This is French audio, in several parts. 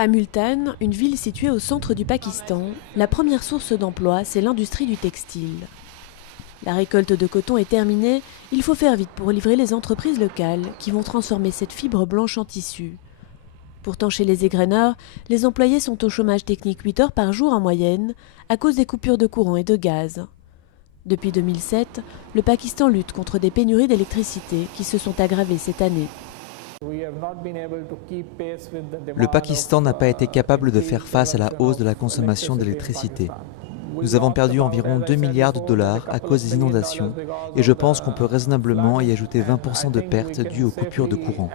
À Multan, une ville située au centre du Pakistan, la première source d'emploi, c'est l'industrie du textile. La récolte de coton est terminée, il faut faire vite pour livrer les entreprises locales qui vont transformer cette fibre blanche en tissu. Pourtant, chez les égrenneurs, les employés sont au chômage technique 8 heures par jour en moyenne à cause des coupures de courant et de gaz. Depuis 2007, le Pakistan lutte contre des pénuries d'électricité qui se sont aggravées cette année. Le Pakistan n'a pas été capable de faire face à la hausse de la consommation d'électricité. Nous avons perdu environ 2 milliards de dollars à cause des inondations et je pense qu'on peut raisonnablement y ajouter 20% de pertes dues aux coupures de courant.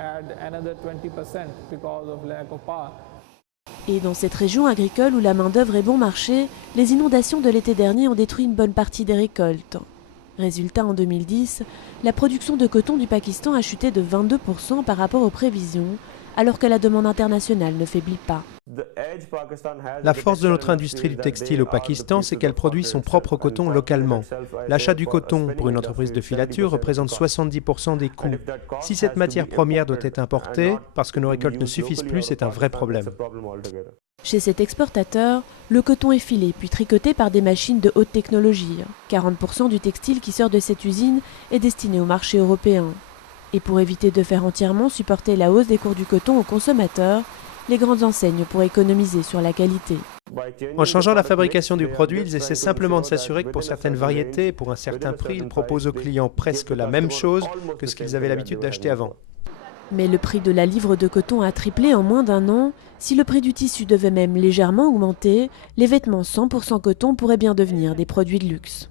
Et dans cette région agricole où la main-d'œuvre est bon marché, les inondations de l'été dernier ont détruit une bonne partie des récoltes. Résultat, en 2010, la production de coton du Pakistan a chuté de 22% par rapport aux prévisions, alors que la demande internationale ne faiblit pas. La force de notre industrie du textile au Pakistan, c'est qu'elle produit son propre coton localement. L'achat du coton pour une entreprise de filature représente 70% des coûts. Si cette matière première doit être importée, parce que nos récoltes ne suffisent plus, c'est un vrai problème. Chez cet exportateur, le coton est filé puis tricoté par des machines de haute technologie. 40% du textile qui sort de cette usine est destiné au marché européen. Et pour éviter de faire entièrement supporter la hausse des cours du coton aux consommateurs, les grandes enseignes pourraient économiser sur la qualité. En changeant la fabrication du produit, ils essaient simplement de s'assurer que pour certaines variétés et pour un certain prix, ils proposent aux clients presque la même chose que ce qu'ils avaient l'habitude d'acheter avant. Mais le prix de la livre de coton a triplé en moins d'un an. Si le prix du tissu devait même légèrement augmenter, les vêtements 100% coton pourraient bien devenir des produits de luxe.